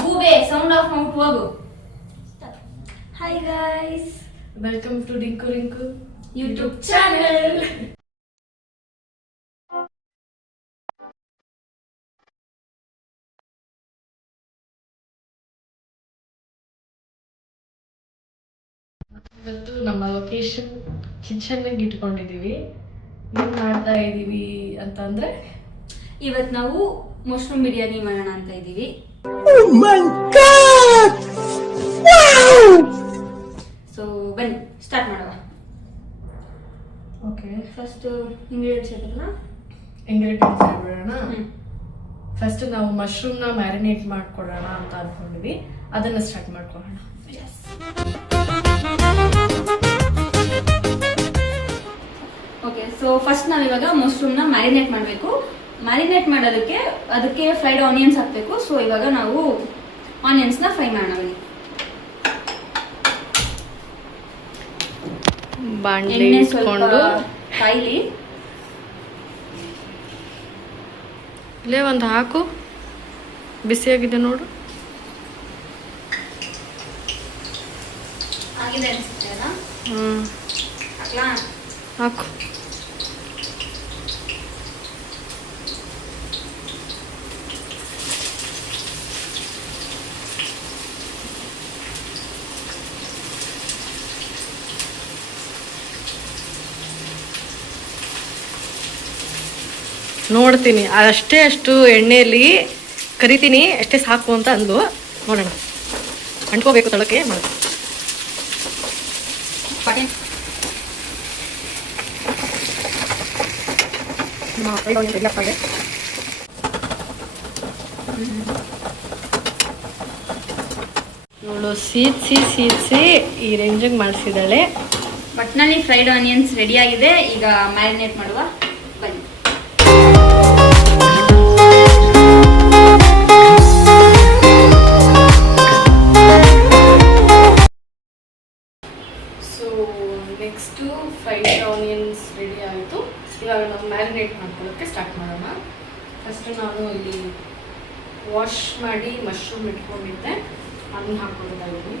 ಗೂಬೆ sound of mouth ಹೋಗು. Hi guys welcome to Rinku Rinku YouTube channel ಇವತ್ತು ನಮ್ಮ ಲೊಕೇಶನ್ ಕಿಚನ್ನಾಗಿ ಇಟ್ಕೊಂಡಿದ್ದೀವಿ ಏನ್ ಮಾಡ್ತಾ ಇದೀವಿ ಅಂತಂದ್ರೆ ಇವತ್ತು ನಾವು ಮಶ್ರೂಮ್ ಬಿರಿಯಾನಿ ಮಾಡೋಣ ಅಂತ ಇದ್ದೀವಿ. ಸೊ ಬನ್ನಿ ಸ್ಟಾರ್ಟ್ ಮಾಡೋಣ. ಓಕೆ ಫಸ್ಟ್ ಇಂಗ್ರೀಡಿಯೆಂಟ್ಸ್ ಹೇಳ್ಬೇಕಲ್ಲ ಇಂಗ್ರೀಡಿಯೆಂಟ್ಸ್ ಹೇಳ್ಬಿಡೋಣ. ಫಸ್ಟ್ ನಾವು ಮಶ್ರೂಮ್ನ ಮ್ಯಾರಿನೇಟ್ ಮಾಡ್ಕೊಳ್ಳೋಣ ಅಂತ ಅನ್ಕೊಂಡಿದ್ವಿ. ಅದನ್ನ ಸ್ಟಾರ್ಟ್ ಮಾಡ್ಕೊಳ್ಳೋಣ. ಓಕೆ ಸೊ ಫಸ್ಟ್ ನಾವು ಇವಾಗ ಮಶ್ರೂಮ್ನ ಮ್ಯಾರಿನೇಟ್ ಮಾಡಬೇಕು. ಮ್ಯಾರಿನೇಟ್ ಮಾಡೋದಕ್ಕೆ ಅದಕ್ಕೆ ಫ್ರೈಡ್ ಆನಿಯನ್ಸ್ ಹಾಕಬೇಕು. ಸೊ ಇವಾಗ ನಾವು ಆನಿಯನ್ಸ್ನ ಫ್ರೈ ಮಾಡೋಣ. ಎಣ್ಣೆ ಸ್ವಲ್ಪ ಕಾಯಿಲಿ. ಇಲ್ಲೇ ಒಂದು ಹಾಕು. ಬಿಸಿಯಾಗಿದೆ ನೋಡು. ಆಗಿದೆ ಅನ್ಸುತ್ತೆ ಹಾಕು. ನೋಡ್ತೀನಿ. ಅಷ್ಟೇ ಅಷ್ಟು ಎಣ್ಣೆಯಲ್ಲಿ ಕರಿತೀನಿ. ಅಷ್ಟೇ ಸಾಕು ಅಂತ ಅಂದು ನೋಡೋಣ. ಅಂಟ್ಕೋಬೇಕು ತಳಕ್ಕೆ. ಮಾಡಿ ನೋಡು ಸೀದ್ಸಿ ಸೀದ್ಸಿ ಈ ರೇಂಜಿಗೆ ಮಾಡಿಸಿದಾಳೆ ಬಟ್ನಲ್ಲಿ ಫ್ರೈಡ್ ಆನಿಯನ್ಸ್ ರೆಡಿ ಆಗಿದೆ. ಈಗ ಮ್ಯಾರಿನೇಟ್ ಮಾಡುವ. ಮ್ಯಾರಿನೇಟ್ ಮಾಡ್ಕೊಳ್ಳೋಕ್ಕೆ ಸ್ಟಾರ್ಟ್ ಮಾಡೋಣ. ಫಸ್ಟ್ ನಾನು ಇಲ್ಲಿ ವಾಶ್ ಮಾಡಿ ಮಶ್ರೂಮ್ ಇಟ್ಕೊಂಡಿದ್ದೆ. ಅದನ್ನ ಹಾಕ್ಕೊಳ್ತಾ ಇದ್ದೀನಿ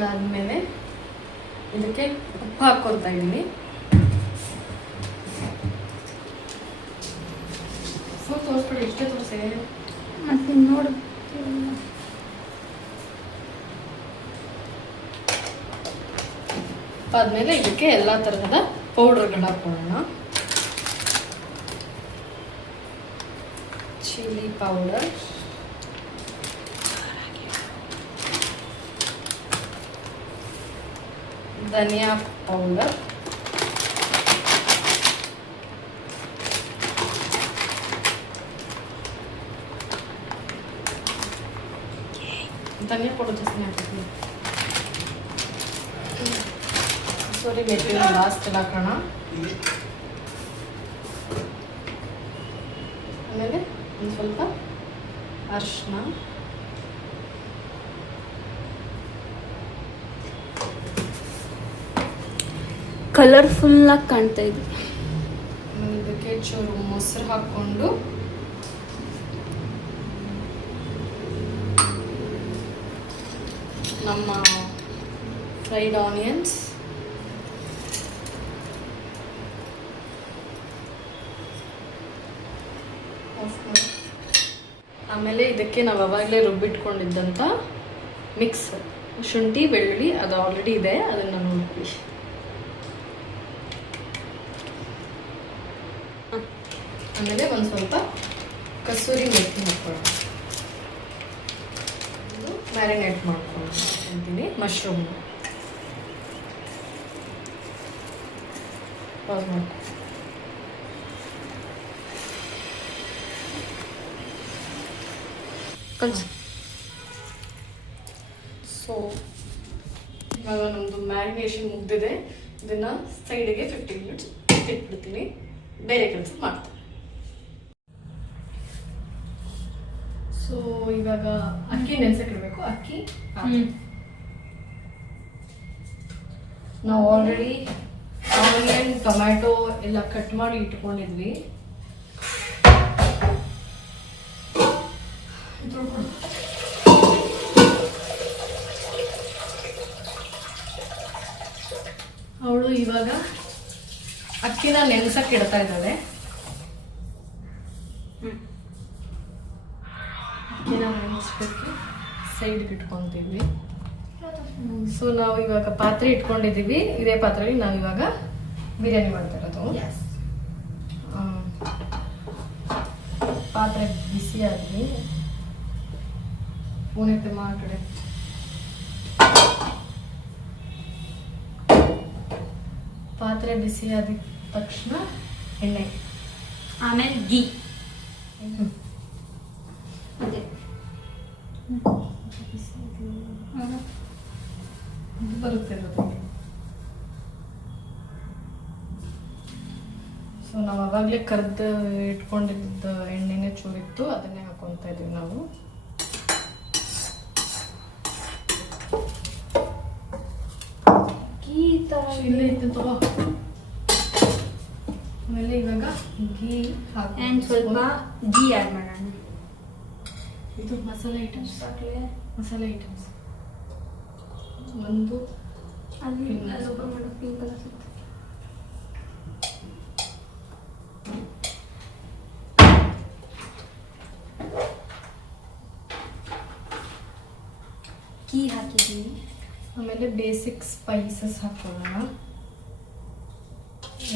ಇದಾದ್ಮೇಲೆ ಇದಕ್ಕೆ ಉಪ್ಪು ಹಾಕ್ಕೊಳ್ತಾ ಇದ್ದೀನಿ. ಫುಲ್ ತೋರಿಸ್ಬಿಡಿ ಇಷ್ಟೇ ತೋರಿಸಿ. ಮತ್ತೆ ನೋಡು. ಆದಮೇಲೆ ಇದಕ್ಕೆ ಎಲ್ಲ ತರಹದ ಪೌಡರ್ಗಳು ಹಾಕೊಳ್ಳೋಣ. Chilli powder. ಧನಿಯಾ ಪೌಡರ್ ಧನಿಯಾ ಪೌಡರ್ ಜಾಸ್ತಿ ಹಾಕ್ತೀನಿ ಸಾರಿ ಮೆಟ್ಟಿ ಲಾಸ್ಟ್ ಹಾಕೋಣ ಆಮೇಲೆ ಒಂದು ಸ್ವಲ್ಪ ಅರಿಶಿನ ಕಲರ್ಫುಲ್ ಆಗಿ ಕಾಣ್ತಾ ಇದೆ. ಚೂರು ಮೊಸರು ಹಾಕ್ಕೊಂಡು. ನಮ್ಮ ಫ್ರೈಡ್ ಆನಿಯನ್ಸ್ ಆಮೇಲೆ ಇದಕ್ಕೆ ನಾವು ಅವಾಗಲೇ ರುಬ್ಬಿಟ್ಕೊಂಡಿದ್ದಂಥ ಮಿಕ್ಸ್ ಶುಂಠಿ, ಬೆಳ್ಳುಳ್ಳಿ ಅದು ಆಲ್ರೆಡಿ ಇದೆ. ಅದನ್ನು ನೋಡ್ತೀವಿ ಆಮೇಲೆ ಒಂದು ಸ್ವಲ್ಪ ಕಸೂರಿ ಮೆಥಿ ಹಾಕೊಳ್ಳೋಣ ಮ್ಯಾರಿನೇಟ್ ಮಾಡ್ಕೊಳ್ಳೋಣ ಅಂತೀನಿ ಮಶ್ರೂಮ್ ಪಾಸ್ ಮಾಡ್ಕೊ. ಸೊ ಇವಾಗ ನಮ್ಮದು ಮ್ಯಾರಿನೇಷನ್ ಮುಗ್ದಿದೆ. ಇದನ್ನು ಸೈಡಿಗೆ ಫಿಫ್ಟೀನ್ ಮಿನಿಟ್ಸ್ ಇಟ್ಬಿಡ್ತೀನಿ. ಬೇರೆ ಕೆಲಸ ಮಾಡ್ತೀನಿ ಸೊ ಇವಾಗ ಅಕ್ಕಿ ನೆನ್ಸಕ್ಕಿಡ್ಬೇಕು ಅಕ್ಕಿ ನಾವು ಆಲ್ರೆಡಿ ಆನಿಯನ್ ಟೊಮ್ಯಾಟೊ ಎಲ್ಲ ಕಟ್ ಮಾಡಿ ಇಟ್ಕೊಂಡಿದ್ವಿ. ಅವಳು ಇವಾಗ ಅಕ್ಕಿನ ನೆನ್ಸಕ್ಕೆ ಇಡ್ತಾ ಇದ್ದಾಳೆ. ಸೊ ನಾವು ಇವಾಗ ಪಾತ್ರೆ ಇಟ್ಕೊಂಡಿದ್ದೀವಿ. ಇದೇ ಪಾತ್ರೆಯಲ್ಲಿ ನಾವು ಇವಾಗ ಬಿರಿಯಾನಿ ಮಾಡ್ತಾ ಇರೋದು. ಪಾತ್ರೆ ಬಿಸಿ ಆಗಲಿ ಪೂನೈತೆ ಆ ಕಡೆ ಪಾತ್ರೆ ಬಿಸಿ ಆದ ತಕ್ಷಣ ಎಣ್ಣೆ. ಆಮೇಲೆ ಗೀ ಅದೇ. ಬರುತ್ತೆ ಜೊತೆಗೆ ಸೊ ನಾವು ಆವಾಗಲೇ ಕರ್ದು ಇಟ್ಕೊಂಡಿದ್ದ ಎಣ್ಣೆನೇ ಚೂರಿತ್ತು ಅದನ್ನೇ ಹಾಕೊತಾ ಇದೀವಿ ನಾವು. ಗೀ ತರ ಇಲ್ಲೇ ಇತ್ತು ತಗೋ. ಆಮೇಲೆ ಇವಾಗ ಗೀ ಹಾಕಿ ಸ್ವಲ್ಪ ಘೀ ಆ್ಯಡ್ ಮಾಡೋಣ. ಇದು ಮಸಾಲೆ ಐಟಮ್ಸ್ ಸಾಕ್ಲೆ ಮಸಾಲೆ ಐಟಮ್ಸ್ ಒಂದು ಅಲ್ಲಿ Pink. ಅಲ್ಲಿ open ಮಾಡು, pink colour ಸಿಕ್ತು. ಗೀ ಹಾಕಿದ್ದೀವಿ ಆಮೇಲೆ ಬೇಸಿಕ್ ಸ್ಪೈಸಸ್ ಹಾಕೊಳ್ಳೋಣ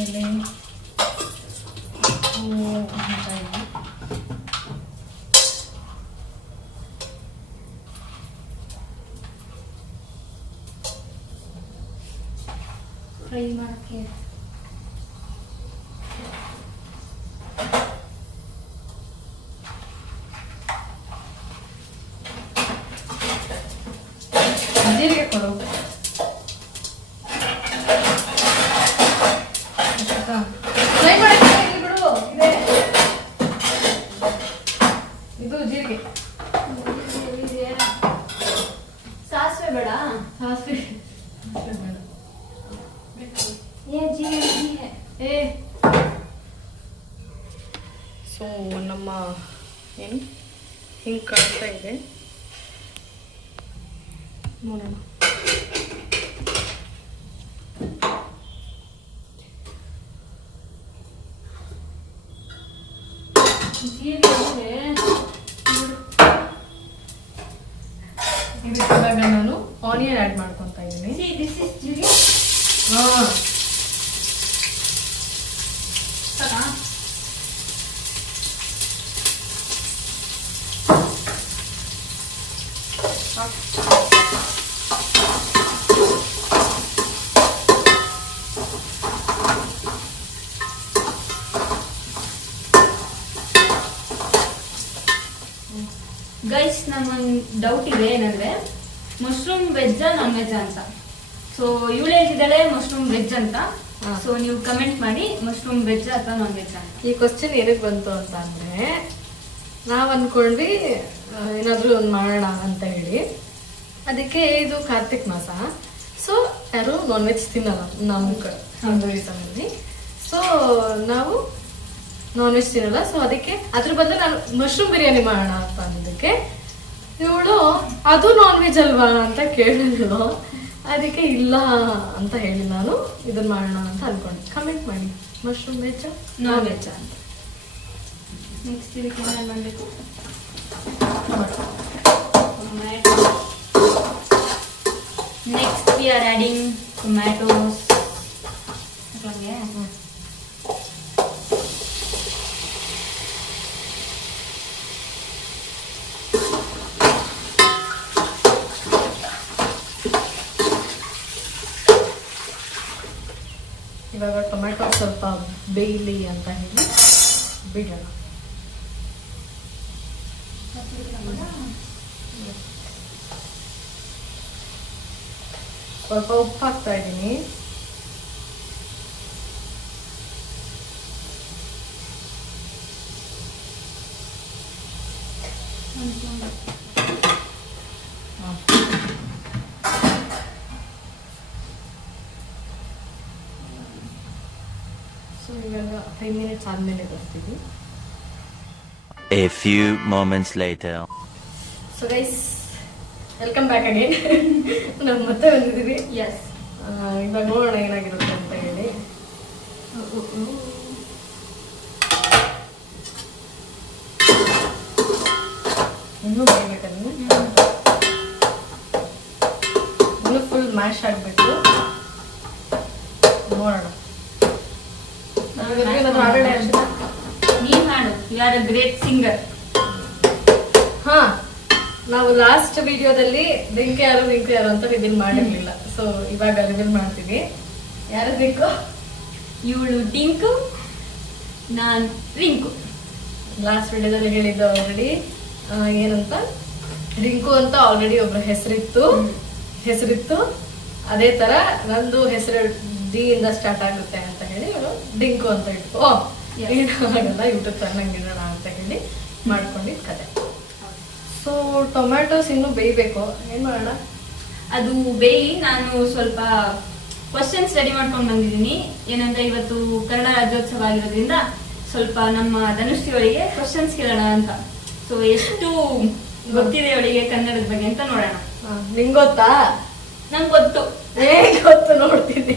ಎಲೆ ಹೂವು ಅಂತ ಇದೆ. ಫ್ರೈ ಮಾಡಕ್ಕೆ ಜೀರಿಗೆ ಕೊಡು ಫ್ರೈ ಮಾಡಕ್ಕೆ ಇಲ್ಲಿ ಬಿಡು ಇದೆ ಇದು ಜೀರಿಗೆ ಸಾಸಿವೆ ಬೇಡ ಸಾಸಿವೆ ಏ ಜೀಗೆ ಜೀಗೆ ಏ ಸೊ ನಮ್ಮ ಏನು? ಹಿಂಗೆ ಕಾಣ್ತಾ ಇದೆ. ನೋಡೋಣ ಜೀರಿಗೆ ಇದೆ. ಇದಕ್ಕೆ ಇವಾಗ ನಾನು ಆನಿಯನ್ ಆ್ಯಡ್ ಮಾಡ್ಕೊತಾ ಇದ್ದೀನಿ See, this is ಜೀರಿಗೆ ಹಾಂ ಸಾಕಾ? ಗೈಸ್ ನಮ್ಮೊಂದು ಡೌಟ್ ಇದೆ ಏನಂದ್ರೆ ಮಶ್ರೂಮ್ ವೆಜ್ ನಾನ್ ವೆಜ್ ಅಂತ. ಸೊ ಇವಳು ಹೇಳ್ತಿದ್ದಾಳೆ ಮಶ್ರೂಮ್ ವೆಜ್ ಅಂತ. ಹಾ. ಸೊ ನೀವು ಕಮೆಂಟ್ ಮಾಡಿ ಮಶ್ರೂಮ್ ವೆಜ್ ಅಥವಾ ನಾನ್ ವೆಜ್ ಅಂತ. ಈ ಕ್ವಶನ್ ಏನಕ್ಕೆ ಬಂತು ಅಂತ ಅಂದ್ರೆ ನಾವ್ ಅನ್ಕೊಂಡ್ವಿ ಆ, ಏನಾದ್ರೂ ಒಂದು ಮಾಡೋಣ ಅಂತ ಹೇಳಿ. ಅದಕ್ಕೆ ಇದು ಕಾರ್ತಿಕ್ ಮಾಸ. ಸೊ ಯಾರು ನಾನ್ ವೆಜ್ ತಿನ್ನಲ್ಲ ನಮ್ಮ ಕಡೆ ಸೊ ನಾವು ನಾನ್ ವೆಜ್ ತಿನ್ನಲ್ಲ. ಸೊ ಅದಕ್ಕೆ ಅದ್ರ ಬದಲು ನಾನು ಮಶ್ರೂಮ್ ಬಿರಿಯಾನಿ ಮಾಡೋಣ ಅಂತ ಅನ್ನೋದಕ್ಕೆ ಇವಳು ಅದು ನಾನ್ ವೆಜ್ ಅಲ್ವಾ? ಅಂತ ಕೇಳಿದ್ಳು. ಅದಕ್ಕೆ ಇಲ್ಲ ಅಂತ ಹೇಳಿ ನಾನು. ಇದನ್ನ ಮಾಡೋಣ ಅಂತ ಅನ್ಕೊಂಡೆ. ಕಮೆಂಟ್ ಮಾಡಿ. ಮಶ್ರೂಮ್ ವೆಜ್ ನಾನ್ ವೆಜ್ ಅಂತ. ನೆಕ್ಸ್ಟ್ ಇದಕ್ಕೆ ಮಾಡಬೇಕು? Next we are adding tomatoes ಇವಾಗ ಟೊಮೆಟೊ ಸ್ವಲ್ಪ ಬೇಯಲಿ ಅಂತ ಹೇಳಿ ಬಿಡೋಣ. ಸ್ವಲ್ಪ ಉಪ್ಪು ಹಾಕ್ತಾ ಇದ್ದೀನಿ ಸೊ ಫೈವ್ ಮಿನಿಟ್ಸ್ ಆದಮೇಲೆ ಬರ್ತೀವಿ. A few moments later. So guys welcome back again ನಾವು ಮತ್ತೆ ಬಂದಿದ್ದೀವಿ. ಎಸ್ ಇವಾಗ ನೋಡೋಣ ಏನಾಗಿರುತ್ತೆ ಅಂತ ಹೇಳಿ. ಇನ್ನೂ ಬೇಯಬೇಕಲ್ಲಿ ಇನ್ನೂ ಫುಲ್ ಮ್ಯಾಶ್ ಆಗಬೇಕು ನೋಡೋಣ ಅದ್ರಲ್ಲಿ ಏನಾದ್ರು ಹಾಡೋಣ ಅರ್ಷಿತಾ? ನೀನ್ ಹಾಡು you are a great singer ಹಾ ನಾವು ಲಾಸ್ಟ್ ವಿಡಿಯೋದಲ್ಲಿ ರಿಂಕ್ ಯಾರು ರಿಂಕ್ ಯಾರು ಅಂತ ರಿವೀಲ್ ಮಾಡಿರ್ಲಿಲ್ಲ. ಸೊ ಇವಾಗ ರಿವೀಲ್ ಮಾಡ್ತೀವಿ ಯಾರು ರಿಂಕು ಇವಳು ಟಿಂಕು ನಾನ್ ರಿಂಕು ಲಾಸ್ಟ್ ವಿಡಿಯೋದಲ್ಲಿ ಹೇಳಿದ್ದು ಆಲ್ರೆಡಿ ಏನಂತ? ರಿಂಕು ಅಂತ ಆಲ್ರೆಡಿ ಒಬ್ರ ಹೆಸರಿತ್ತು. ಹೆಸರಿತ್ತು. ಅದೇ ತರ ನಂದು ಹೆಸರು ಡಿ ಇಂದ ಸ್ಟಾರ್ಟ್ ಆಗುತ್ತೆ ಅಂತ. ಹೇಳಿ ಇವಳು ಡಿಂಕು ಅಂತ ಇಟ್ಟು ಓ ಏನು ಆಗಲ್ಲ ಯೂಟ್ಯೂಬ್ ಅಂತ ಹೇಳಿ ಮಾಡ್ಕೊಂಡಿದ್ ಕತೆ. ಸೊ ಟೊಮ್ಯಾಟೋಸ್ ಇನ್ನು ಬೇಯಬೇಕು. ಏನ್ ಮಾಡೋಣ? ಅದು ಬೇಯಿ ನಾನು ಸ್ವಲ್ಪ ಕ್ವಶನ್ಸ್ ರೆಡಿ ಮಾಡ್ಕೊಂಡು ಬಂದಿದ್ದೀನಿ. ಏನಂದ್ರೆ ಇವತ್ತು ಕನ್ನಡ ರಾಜ್ಯೋತ್ಸವ ಆಗಿರೋದ್ರಿಂದ ಸ್ವಲ್ಪ ನಮ್ಮ ಧನುಶ್ರೀ ಅವರಿಗೆ ಕ್ವಶನ್ಸ್ ಕೇಳೋಣ ಅಂತ. ಸೊ ಎಷ್ಟು ಗೊತ್ತಿದೆ ಅವಳಿಗೆ ಕನ್ನಡದ ಬಗ್ಗೆ ಅಂತ ನೋಡೋಣ. ನಿಂಗೊತ್ತಾ ನಿಂಗ್ ಗೊತ್ತಾ? ಹೇಗೆ ಗೊತ್ತು ನೋಡ್ತೀನಿ.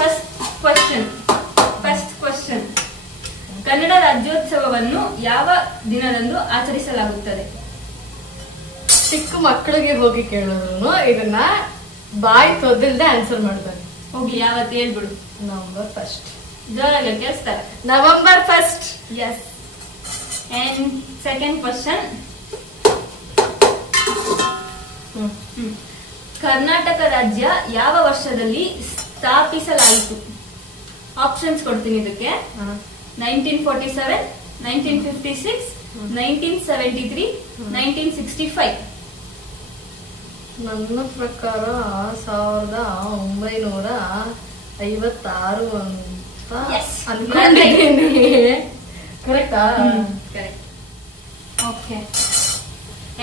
First question first question Kannada ರಾಜ್ಯೋತ್ಸವವನ್ನು ಯಾವ ದಿನದಂದು ಆಚರಿಸಲಾಗುತ್ತದೆ? ಚಿಕ್ಕ ಮಕ್ಕಳಿಗೆ ಹೋಗಿ ಕೇಳಿದ್ರು ಇದನ್ನ ಬಾಯಿ ತೊದ್ದಿಲ್ದೆ ಆನ್ಸರ್ ಮಾಡ್ತಾರೆ. ಹೋಗಿ ಯಾವತ್ತು ಹೇಳ್ಬಿಡು. ನವಂಬರ್ ಫಸ್ಟ್ ಜೋರಾಗಿ ಕೇಳಿಸ್ತಾರೆ. November first yes and second question. Karnataka ರಾಜ್ಯ ಯಾವ ವರ್ಷದಲ್ಲಿ ಸ್ಥಾಪಿಸಲಾಯಿತು ಆಪ್ಷನ್ಸ್ ಕೊಡ್ತೀನಿ ಇದಕ್ಕೆ. Nineteen forty seven nineteen fifty six nineteen seventy three nineteen sixty five ನನ್ನ ಪ್ರಕಾರ ಸಾವಿರದ ಒಂಬೈನೂರ ಐವತ್ತಾರು ಅಂತ ಅನ್ಕೊಂಡಿದ್ದೀನಿ. ಕರೆಕ್ಟಾ ಕರೆಕ್ಟ್ ಓಕೆ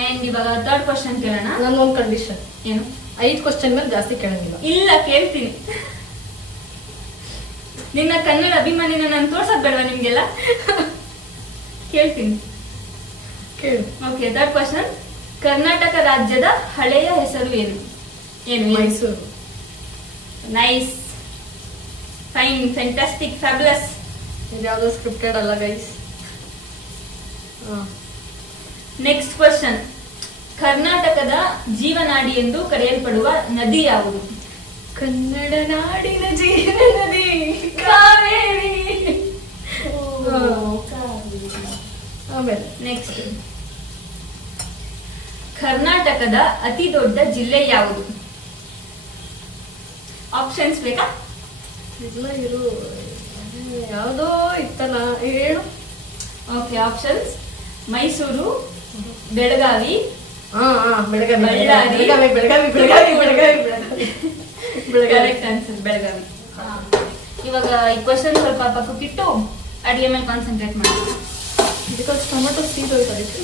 ಅಂಡ್ ಇವಾಗ ಥರ್ಡ್ ಕ್ವಶನ್ ಕೇಳೋಣ. ನನ್ನೊಂದು ಕಂಡೀಷನ್ ಏನು? ಐದು ಕ್ವಶನ್ ಮೇಲೆ ಜಾಸ್ತಿ ಕೇಳಂಗಿಲ್ಲ. ಇಲ್ಲ ಕೇಳ್ತೀನಿ. ನಿನ್ನ ಕನ್ನಡ ಅಭಿಮಾನಿನ ನಾನು ತೋರ್ಸೋದ್ ಬೇಡವಾ ನಿಮ್ಗೆಲ್ಲ? ಕೇಳ್ತೀನಿ. ಕೇಳು. ಓಕೆ ಥರ್ಡ್ ಕ್ವಶನ್ ಕರ್ನಾಟಕ ರಾಜ್ಯದ ಹಳೆಯ ಹೆಸರು ಏನು? ಏನು Mysuru. Nice fine fantastic fabulous ಇದ್ಯಾವುದೋ scripted ಅಲ್ಲ ಗೈಸ್ ನೆಕ್ಸ್ಟ್ ಕ್ವಶನ್ ಕರ್ನಾಟಕದ ಜೀವನಾಡಿ ಎಂದು ಕರೆಯಲ್ಪಡುವ ನದಿ ಯಾವುದು? ಕನ್ನಡ ನಾಡಿನ ಜೀವನ ನದಿ. ಕಾವೇರಿ. ಆಮೇಲೆ ನೆಕ್ಸ್ಟ್ ಕರ್ನಾಟಕದ ಅತಿ ದೊಡ್ಡ ಜಿಲ್ಲೆ ಯಾವುದು? ಆಪ್ಷನ್ಸ್ ಬೇಕಾ? ಇಲ್ಲ ಇರು. ಯಾವುದೋ ಇತ್ತಲ್ಲ ಹೇಳು. Okay options Mysuru Belagavi Belagavi. Belagavi Belagavi Belagavi Belagavi ಇವಾಗ ಈ ಕ್ವಶನ್ ಸ್ವಲ್ಪ ಪಕ್ಕಕ್ಕಿಟ್ಟು ಅಡಿಗೆ ಮೇಲೆ ಕಾನ್ಸಂಟ್ರೇಟ್ ಮಾಡಿ ಬಿಕಾಸ್ ಟೊಮೆಟೊ ಸೀದೋಯ್ತು ಹೋಯ್ತು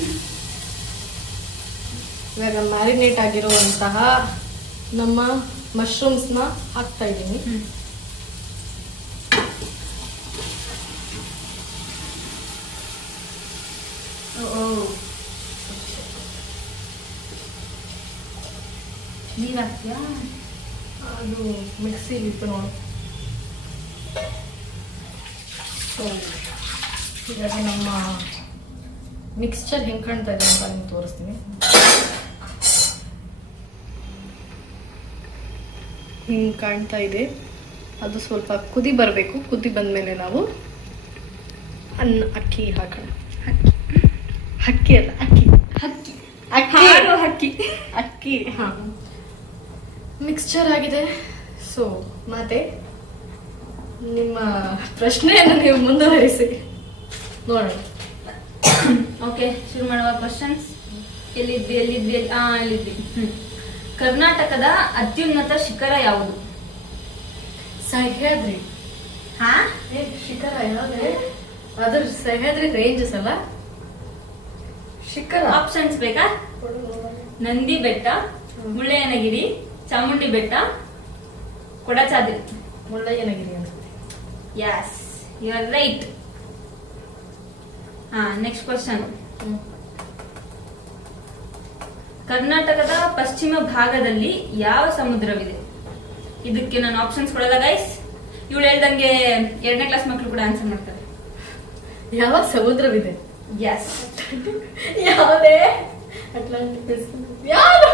ಇವಾಗ ಮ್ಯಾರಿನೇಟ್ ಆಗಿರುವಂತಹ ನಮ್ಮ ಮಶ್ರೂಮ್ಸ್ನ ಹಾಕ್ತಾ ಇದ್ದೀನಿ. ನೀರ್ ಹಾಕ್ತೀಯಾ ಅದು ಮಿಕ್ಸಿ ಇತ್ತು ನೋಡು. ಸೊ ಹೀಗಾಗಿ ನಮ್ಮ ಮಿಕ್ಸ್ಚರ್ ಹೆಂಗೆ ಕಾಣ್ತಾ ಇದೆ ಅಂತ ನಿಮ್ಗೆ ತೋರಿಸ್ತೀನಿ. ಹಿಂಗೆ ಕಾಣ್ತಾ ಇದೆ. ಅದು ಸ್ವಲ್ಪ ಕುದಿ ಬರಬೇಕು. ಕುದಿ ಬಂದಮೇಲೆ ನಾವು ಅನ್ನ ಅಕ್ಕಿ ಹಾಕೋಣ. ಅಕ್ಕಿ. ಅಲ್ಲ ಅಕ್ಕಿ. ಅಕ್ಕಿ. ಅಕ್ಕಿ. ಅಕ್ಕಿ ಅಕ್ಕಿ. ಅಕ್ಕಿ. ಹಾ. ಮಿಕ್ಸ್ಚರ್ ಆಗಿದೆ. ಸೊ ಮತ್ತೆ ನಿಮ್ಮ ಪ್ರಶ್ನೆಯನ್ನು ನೀವು ಮುಂದುವರಿಸಿ. ನೋಡೋಣ. ಓಕೆ ಶುರು ಮಾಡುವ ಕ್ವಶನ್ಸ್ ಎಲ್ಲಿದ್ವಿ ಎಲ್ಲಿದ್ವಿ ಎಲ್ಲಿ- ಆ ಎಲ್ಲಿದ್ವಿ. ಕರ್ನಾಟಕದ ಅತ್ಯುನ್ನತ ಶಿಖರ ಯಾವುದು? ಸಹ್ಯಾದ್ರಿ. ಹಾ? ಶಿಖರ ಯಾವ್ದು? ಅದ್ರ ಸಹ್ಯಾದ್ರಿ ರೇಂಜಸ್ ಅಲ್ಲ? ಶಿಖರ. ಆಪ್ಷನ್ಸ್ ಬೇಕಾ? ನಂದಿ ಬೆಟ್ಟ ಮುಳ್ಳಯ್ಯನಗಿರಿ ಚಾಮುಂಡಿ ಬೆಟ್ಟ ಕೊಡಚಾದ್ರಿ. ಮುಳ್ಳಯ್ಯನಗಿರಿ ಅನ್ಸುತ್ತೆ ಯಸ್ ಯು ಆರ್ ರೈಟ್ ಹಾ ನೆಕ್ಸ್ಟ್ ಕ್ವಶನ್ ಕರ್ನಾಟಕದ ಪಶ್ಚಿಮ ಭಾಗದಲ್ಲಿ ಯಾವ ಸಮುದ್ರವಿದೆ? ಇದಕ್ಕೆ ನಾನು ಆಪ್ಷನ್ಸ್ ಕೊಡಲ್ಲ ಗೈಸ್ ಇವಳು ಹೇಳ್ದಂಗೆ ಎರಡನೇ ಕ್ಲಾಸ್ ಮಕ್ಕಳು ಕೂಡ ಆನ್ಸರ್ ಮಾಡ್ತಾರೆ. ಯಾವ ಸಮುದ್ರವಿದೆ? ಯಾಸ್ ಯಾವುದೇ ಅಟ್ಲಾಂಟಿಕ್ ಯಾರು?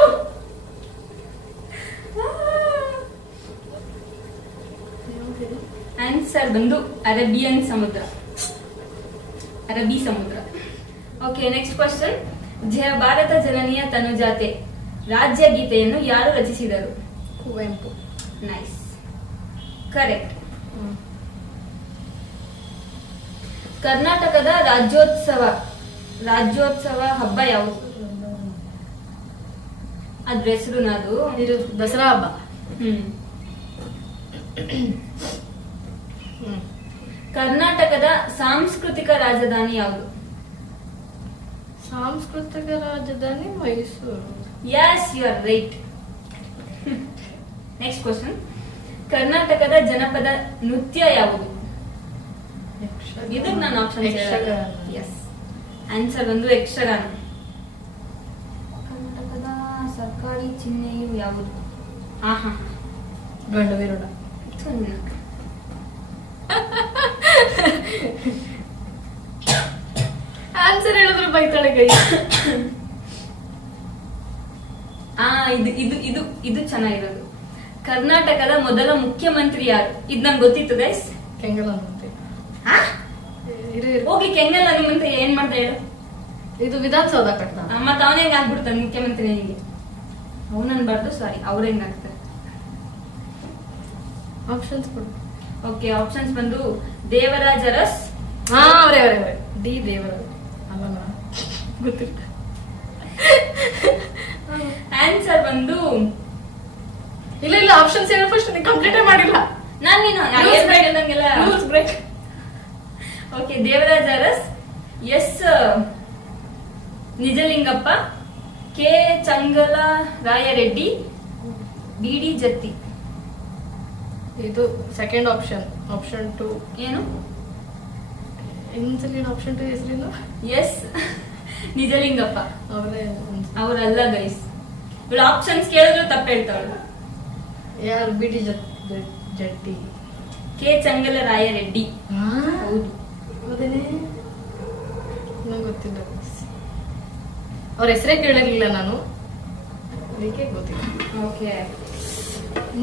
ಆನ್ಸರ್ ಬಂದು ಅರೇಬಿಯನ್ ಸಮುದ್ರ. ಅರಬಿ ಸಮುದ್ರ. ಓಕೆ ನೆಕ್ಸ್ಟ್ ಕ್ವಶನ್ ಜಯ ಭಾರತ ಜನನಿಯ ತನುಜಾತೆ. ರಾಜ್ಯ ಗೀತೆಯನ್ನು ಯಾರು ರಚಿಸಿದರು? ಕುವೆಂಪು. ನೈಸ್ ಕರೆಕ್ಟ್ ಕರ್ನಾಟಕದ ರಾಜ್ಯೋತ್ಸವ ರಾಜ್ಯೋತ್ಸವ ಹಬ್ಬ ಯಾವುದು? ಅದ್ರ ಹೆಸರು ನಾದು ಇದು ದಸರಾ ಹಬ್ಬ ಹ್ಮ್ ಹ್ಮ್. ಕರ್ನಾಟಕದ ಸಾಂಸ್ಕೃತಿಕ ರಾಜಧಾನಿ ಯಾವುದು ಸಾಂಸ್ಕೃತಿಕ ರಾಜಧಾನಿ Mysuru yes you are right next question ಕರ್ನಾಟಕದ ಜನಪದ ನೃತ್ಯ ಯಾವುದು ಇದಕ್ಕೆ ನಾನು ಆಪ್ಷನ್ ಯಕ್ಷಗಾನ. ಎಸ್ ಆನ್ಸರ್ ಬಂದು ಯಕ್ಷಗಾನ. ಸರ್ಕಾರಿ ಚಿಹ್ನೆಯು ಯಾವುದು? ಗಂಡು ಆನ್ಸರ್ ಹೇಳಿದ್ರೆ ಬೈತಾಳೆ ಕೈ ಆ ಇದು ಇದು ಇದು ಇದು ಚೆನ್ನಾಗಿರೋದು. ಕರ್ನಾಟಕದ ಮೊದಲ ಮುಖ್ಯಮಂತ್ರಿ ಯಾರು? ಇದು ನಂಗೆ ಗೊತ್ತಿತ್ತು ಗೈಸ್ ಕೆಂಗಲ್. ಹೋಗಿ ಕೆಂಗಲ್ ನಿಮ್ಮಂತ ಏನ್ ಮಾಡ್ದ ಹೇಳು? ಇದು ವಿಧಾನಸೌಧ ಕಟ್ಟ ಮತ್ತ ಅವನೇ ಹೆಂಗ್ ಆಗ್ಬಿಡ್ತಾನೆ ಮುಖ್ಯಮಂತ್ರಿ ನಿಮಗೆ ಅವನ್ ಅನ್ಬಾರ್ದು ಸಾರಿ ಅವ್ರ ಹೆಂಗಾಗ್ತಾರೆ? ಆಪ್ಷನ್ಸ್ ಕೊಡು. ಓಕೆ ಆಪ್ಷನ್ಸ್ ಬಂದು ದೇವರಾಜ ಅರಸ್ ಹಾ ಅವರೇ ಅವರೇ ಅವರೇ. ಡಿ ದೇವರ ಅಲ್ಲ ಗೊತ್ತಿಲ್ಲ ಆನ್ಸರ್ ಬಂದು ಇಲ್ಲ ಇಲ್ಲ ಆಪ್ಷನ್ಸ್ ಏನೋ ಫಸ್ಟ್ ಕಂಪ್ಲೀಟ್ ಕಂಪ್ಲೀಟೇ ಮಾಡಿಲ್ಲ. ನಾನು ನೀನು rules break okay Devaraj Urs S Nijalingappa K Changala Rayareddy B D Jatti. ಇದು ಸೆಕೆಂಡ್ ಆಪ್ಷನ್ ಆಪ್ಷನ್ ಟು ಏನು? ಇನ್ನೊಂದ್ಸಲಿ ಆಪ್ಷನ್ ಟು ಹೆಸರೇನು? ಎಸ್ ನಿಜಲಿಂಗಪ್ಪ. ಅವರೇ ಅವರಲ್ಲ ಗೈಸ್ ಇವಳು ಆಪ್ಷನ್ಸ್ ಕೇಳಿದ್ರು ತಪ್ಪು ಹೇಳ್ತಾವಳು ಯಾರು? B D Jatti K Changala Rayareddy. ಹೌದು. ಹೌದೇನೆ? ನಂಗೆ ಗೊತ್ತಿಲ್ಲ. ಅವ್ರ ಹೆಸರೇ ಕೇಳಿರ್ಲಿಲ್ಲ ನಾನು. ಅದಕ್ಕೆ ಗೊತ್ತಿಲ್ಲ. ಓಕೆ.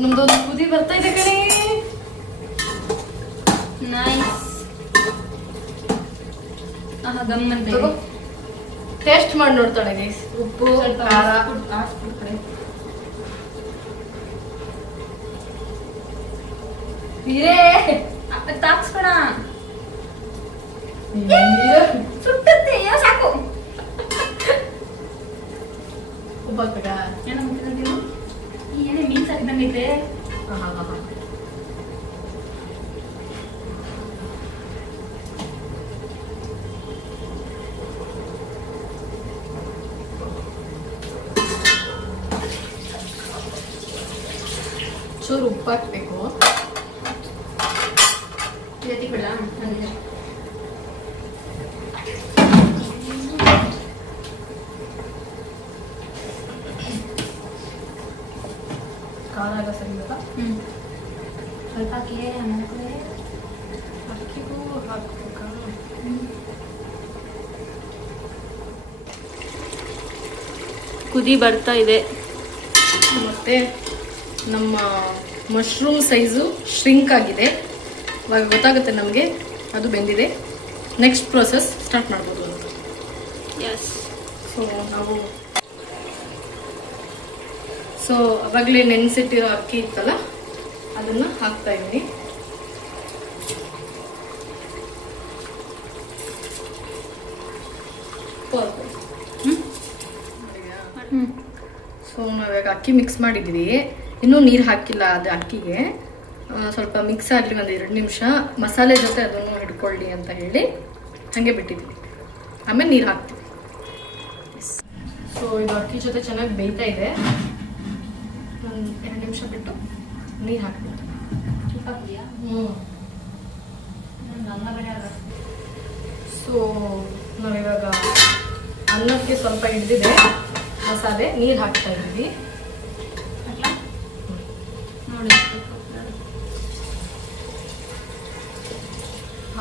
ನಮ್ದೊಂದು ಕುದಿ ಬರ್ತಾ ಇದೆ ಕಣೇ. ನೈಸ್ ಗಮ್ಮಂತ ಟೇಸ್ಟ್ ಮಾಡಿ ನೋಡ್ತಾಳೆ ಗೈಸ್ ಉಪ್ಪು ಖಾರ. ಹಾಕ್ಬಿಟ್ರೆ ಹೀರೇ ತಾಕ್ಸ್ಬೇಡ ಹೀರೆ. ಸುಟ್ಟತ್ತೆ ಯಾ, ಸಾಕು ಉಪ್ಪು ಹಾಕ್ಬೇಕಾ ಏನೋ ಮುಟ್ಟಿದಂಗೆ ಈ ಏನೇ ಮೀನ್ ಸಾಕಿದಂಗೈತೆ ಹಾ, ಹಾ, ಹಾ, ಹಾ. ಚೂರು ಉಪ್ಪು ಹಾಕ್ಬೇಕು ಜೊತೆ ಬಿಡ ಅಂದಿದೆ ಖಾರ ಎಲ್ಲ ಸರಿಬೇಕಾ ಹ್ಮ್ ಸ್ವಲ್ಪ ಹಾಕಿ ಆಮೇಲೆ ಕೊಡೆ. ಅಕ್ಕಿಗೂ ಹಾಕ್ಬೇಕಾ ಕುದಿ ಬರ್ತಾ ಇದೆ. ಮತ್ತೆ ನಮ್ಮ ಮಶ್ರೂಮ್ ಸೈಜು ಶ್ರಿಂಕ್ ಆಗಿದೆ. ಇವಾಗ ಗೊತ್ತಾಗುತ್ತೆ ನಮಗೆ ಅದು ಬೆಂದಿದೆ. ನೆಕ್ಸ್ಟ್ ಪ್ರೊಸೆಸ್ ಸ್ಟಾರ್ಟ್ ಮಾಡ್ಬೋದು ಅಂತ. ಎಸ್ ಸೊ ನಾವು ಸೊ ಅವಾಗಲೇ ನೆನೆಸಿಟ್ಟಿರೋ ಅಕ್ಕಿ ಇತ್ತಲ್ಲ ಅದನ್ನು ಹಾಕ್ತಾ ಇದ್ದೀನಿ ಸೊ ನಾವಿವಾಗ ಅಕ್ಕಿ ಮಿಕ್ಸ್ ಮಾಡಿದ್ವಿ. ಇನ್ನೂ ನೀರು ಹಾಕಿಲ್ಲ ಅದು ಅಕ್ಕಿಗೆ. ಸ್ವಲ್ಪ ಮಿಕ್ಸ್ ಆಗಲಿ ಒಂದು ಎರಡು ನಿಮಿಷ. ಮಸಾಲೆ ಜೊತೆ ಅದನ್ನು ಹಿಡ್ಕೊಳ್ಳಿ ಅಂತ ಹೇಳಿ ಹಾಗೆ ಬಿಟ್ಟಿದ್ವಿ. ಆಮೇಲೆ ನೀರು ಹಾಕ್ತೀವಿ. ಸೊ ಇದು ಅಕ್ಕಿ ಜೊತೆ ಚೆನ್ನಾಗಿ ಬೇಯ್ತಾ ಇದೆ. ಎರಡು ನಿಮಿಷ ಬಿಟ್ಟು ನೀರು ಹಾಕ್ಬಿಟ್ಟು ಹ್ಞೂ ಸೊ ನಾವಿವಾಗ ಅನ್ನಕ್ಕೆ ಸ್ವಲ್ಪ ಹಿಡಿದಿದೆ. ಮಸಾಲೆ ನೀರು ಹಾಕ್ತಾ ಇದ್ದೀವಿ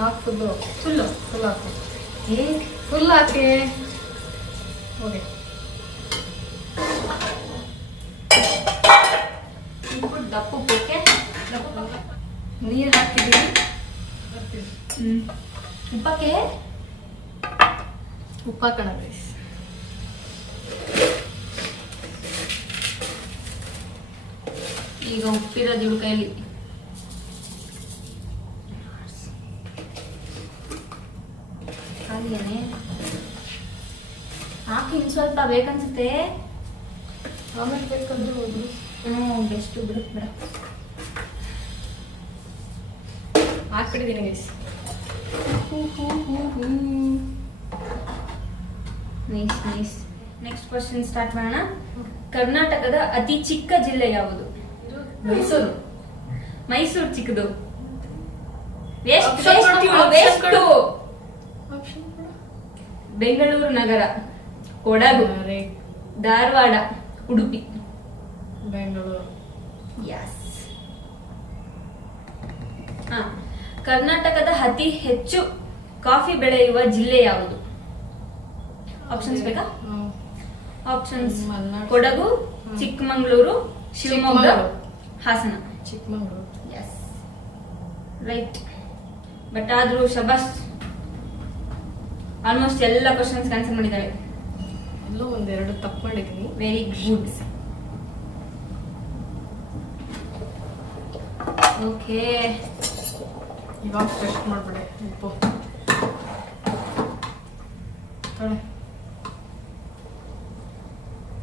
ಹಾಕಿ ಫುಲ್ಲು ಫುಲ್ಲು ಫುಲ್ ಹಾಕು ಫುಲ್ ಹಾಕಿ ಓಕೆ ಉಪ್ಪು ದಪ್ಪು ಬೇಕೆ ನೀರು ಹಾಕಿದ್ದೀವಿ ಹ್ಞೂ ಉಪ್ಪಕ್ಕೆ? ಉಪ್ಪು ಹಾಕೋಣ ಈಗ ಉಪ್ಪಿರೋದು ಇವಳ ಕೈಯಲ್ಲಿ ಖಾಲಿಯೇನೆ ಹಾಕಿ ಇನ್ನು ಸ್ವಲ್ಪ ಬೇಕನ್ಸುತ್ತೆ ಆಮೇಲೆ ಬೇಕಂದ್ರೆ ಹೋದ್ರು ಹ್ಞೂ ಬೆಸ್ಟ್ ಬಿಡು ಬಿಡ. ಹಾಕ್ಬಿಟ್ಟಿದ್ದೀನಿ guys nice nice next question start ಮಾಡೋಣ. ಕರ್ನಾಟಕದ ಅತಿ ಚಿಕ್ಕ ಜಿಲ್ಲೆ ಯಾವುದು? ಮೈಸೂರು. ಮೈಸೂರು ಚಿಕ್ಕದು. ಬೆಂಗಳೂರು ನಗರ. ಕೊಡಗು ಧಾರವಾಡ ಉಡುಪಿ. ಬೆಂಗಳೂರು. ಯಸ್ ಕರ್ನಾಟಕದ ಅತಿ ಹೆಚ್ಚು ಕಾಫಿ ಬೆಳೆಯುವ ಜಿಲ್ಲೆ ಯಾವುದು? ಆಪ್ಷನ್ಸ್ ಬೇಕಾ? Options Kodagu. Chikmagalur Shivamogga Hassan. Chikmagalur. Yes right but ಆದ್ರೂ ಶಬಾಸ್ ಆಲ್ಮೋಸ್ಟ್ ಎಲ್ಲ ಕ್ವಶನ್ಸ್ ಕ್ಯಾನ್ಸಲ್ ಮಾಡಿದ್ದಾಳೆ. ಎಲ್ಲೋ ಒಂದೆರಡು ತಪ್ಪು ಮಾಡಿದ್ದೀನಿ. ವೆರಿ ಗುಡ್ ಓಕೆ ಇವಾಗ ಟೆಸ್ಟ್ ಮಾಡ್ಬಿಡೆ, ಉಪ್ಪು.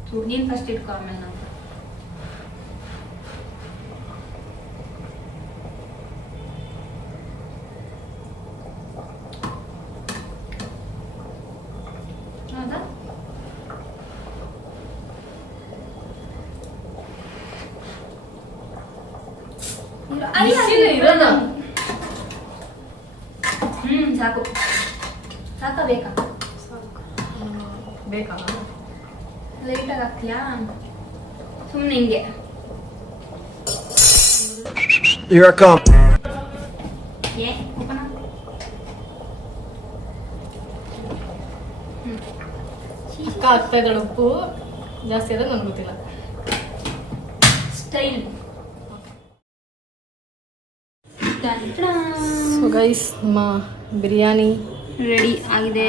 ನೀನು ನೀನ್ ಫಸ್ಟ್ ಇಟ್ಕೊ ಆಮೇಲೆ ನಾವು ಹೌದಾ ಇರ- ಅಯ್ಯ, ಬಿಸಿಲು ಇರೋದು. ಹ್ಮ್ ಸಾಕು ಸಾಕಾ ಬೇಕಾ ಬೇಕಾ ಲೈಟಾಗಿ ಹಾಕ್ತೀಯಾ ಸುಮ್ಮನೆ ಹಿಂಗೆ Here I come. ಅಕ್ಕ ಆಗ್ತಾ ಇದ್ದಾಳೆ ಉಪ್ಪು ಜಾಸ್ತಿ ಆದ್ರೆ ನನ್ಗೆ ಗೊತ್ತಿಲ್ಲ ಸೊ ಗೈಸ್ ನಮ್ಮ ಬಿರಿಯಾನಿ ರೆಡಿ ಆಗಿದೆ.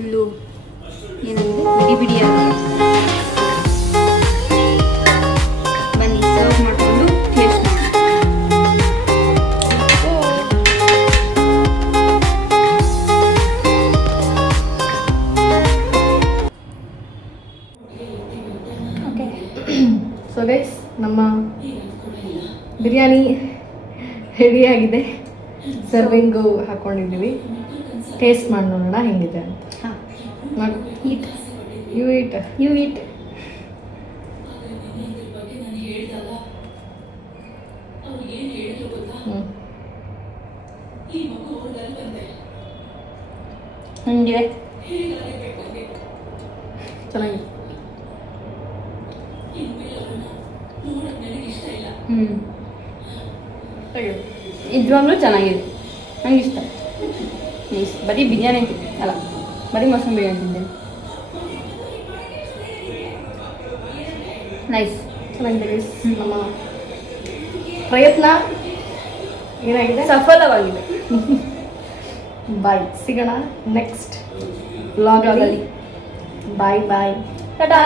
ಇಲ್ಲೂ ಏನಾಗಿದೆ ಬಿಡಿ ಬಿಡಿ ಆಗಿದೆ. ಬನ್ನಿ ಸರ್ವ್ ಮಾಡಿಕೊಂಡು ಬಿರಿಯಾನಿ ಆಗಿದೆ. ಸರ್ವಿಂಗು ಹಾಕೊಂಡಿದ್ದೀವಿ. ಟೇಸ್ಟ್ ಮಾಡಿ ನೋಡೋಣ ಹೆಂಗಿದೆ ಅಂತ. ಹಾಂ. Eat you it you eat ಹ್ಞೂ ಹಂಗೆ ಚೆನ್ನಾಗಿದೆ ಹ್ಞೂ ಚೆನ್ನಾಗಿದೆ ನಿಜವಾಗ್ಲೂ ಚೆನ್ನಾಗಿದೆ. ನಂಗೆ ಇಷ್ಟ. ನೈಸ್ ಬರೀ ಬಿರಿಯಾನಿ ತಿಂದೆ ಅಲ್ಲ ಬರೀ ಮೊಸರು ಬಿರಿಯಾನಿ ತಿಂತೇನೆ ನೈಸ್ ಚೆನ್ನಾಗಿದೆ ನಮ್ಮ ಪ್ರಯತ್ನ ಏನಾಗಿದೆ? ಸಫಲವಾಗಿದೆ. ಬಾಯ್ ಸಿಗೋಣ ನೆಕ್ಸ್ಟ್ ಬ್ಲಾಗಲ್ಲಿ ಬಾಯ್ ಬಾಯ್ ಟಾಟಾ